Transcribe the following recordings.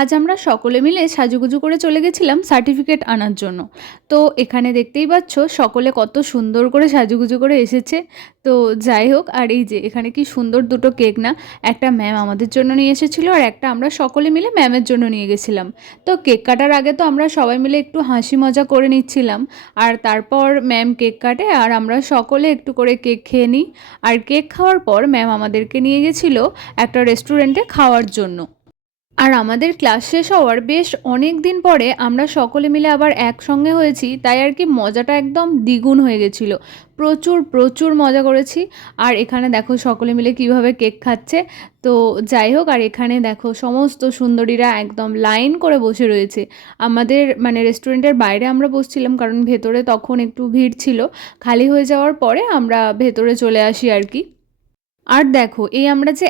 আজ আমরা সকলে মিলে সাজুগুজু করে চলে গেছিলাম সার্টিফিকেট আনার জন্য। তো এখানে দেখতেই পাচ্ছ সকলে কত সুন্দর করে সাজুগুজু করে এসেছে। তো যাই হোক, আর এই যে এখানে কি সুন্দর দুটো কেক না, একটা ম্যাম আমাদের জন্য নিয়ে এসেছিলো আর একটা আমরা সকলে মিলে ম্যামের জন্য নিয়ে গেছিলাম। তো কেক কাটার আগে তো আমরা সবাই মিলে একটু হাসি মজা করে নিচ্ছিলাম, আর তারপর ম্যাম কেক কাটে আর আমরা সকলে একটু করে কেক খেয়ে নিই। আর কেক খাওয়ার পর ম্যাম আমাদেরকে নিয়ে গেছিলো একটা রেস্টুরেন্টে খাওয়ার জন্য। আর আমাদের ক্লাস শেষ হওয়ার বেশ অনেক দিন পরে আমরা সকলে মিলে আবার একসঙ্গে হয়েছি, তাই আর কি মজাটা একদম দ্বিগুণ হয়ে গেছিলো। প্রচুর প্রচুর মজা করেছি। আর এখানে দেখো সকলে মিলে কিভাবে কেক খাচ্ছে। তো যাই হোক, আর এখানে দেখো সমস্ত সুন্দরীরা একদম লাইন করে বসে রয়েছে। আমাদের মানে রেস্টুরেন্টের বাইরে আমরা বসছিলাম, কারণ ভেতরে তখন একটু ভিড় ছিল। খালি হয়ে যাওয়ার পরে আমরা ভেতরে চলে আসি আর কি। আর দেখো এই আমরা যে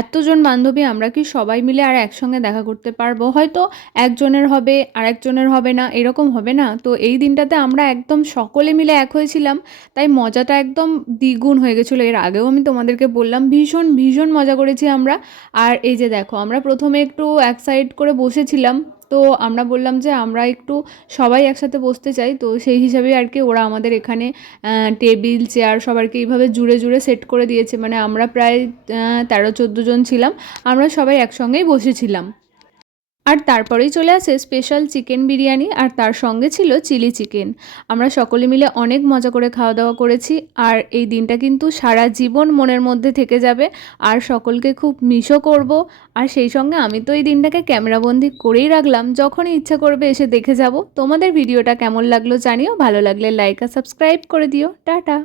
এতজন বান্ধবী, আমরা কি সবাই মিলে আর একসঙ্গে দেখা করতে পারবো? হয়তো একজনের হবে আর একজনের হবে না, এরকম হবে না। তো এই দিনটাতে আমরা একদম সকলে মিলে এক হয়েছিলাম, তাই মজাটা একদম দ্বিগুণ হয়ে গেছিলো। এর আগেও আমি তোমাদেরকে বললাম ভীষণ ভীষণ মজা করেছি আমরা। আর এই যে দেখো আমরা প্রথমে একটু এক সাইড করে বসেছিলাম। তো আমরা বললাম যে আমরা একটু সবাই একসাথে বসতে চাই, তো সেই হিসাবে আর কি ওরা আমাদের এখানে টেবিল চেয়ার সবাইকে এইভাবে জুড়ে জুড়ে সেট করে দিয়েছে। মানে আমরা প্রায় 13-14 জন ছিলাম, আমরা সবাই একসঙ্গেই বসেছিলাম। আর তারপরেই চলে আসে স্পেশাল চিকেন বিরিয়ানি, আর তার সঙ্গে ছিল চিলি চিকেন। আমরা সকলে মিলে অনেক মজা করে খাওয়া দাওয়া করেছি। আর এই দিনটা কিন্তু সারা জীবন মনের মধ্যে থেকে যাবে, আর সকলকে খুব মিসও করব। আর সেই সঙ্গে আমি তো এই দিনটাকে ক্যামেরাবন্দি করেই রাখলাম, যখনই ইচ্ছা করবে এসে দেখে যাব। তোমাদের ভিডিওটা কেমন লাগলো জানিও, ভালো লাগলে লাইক আর সাবস্ক্রাইব করে দিও। টাটা।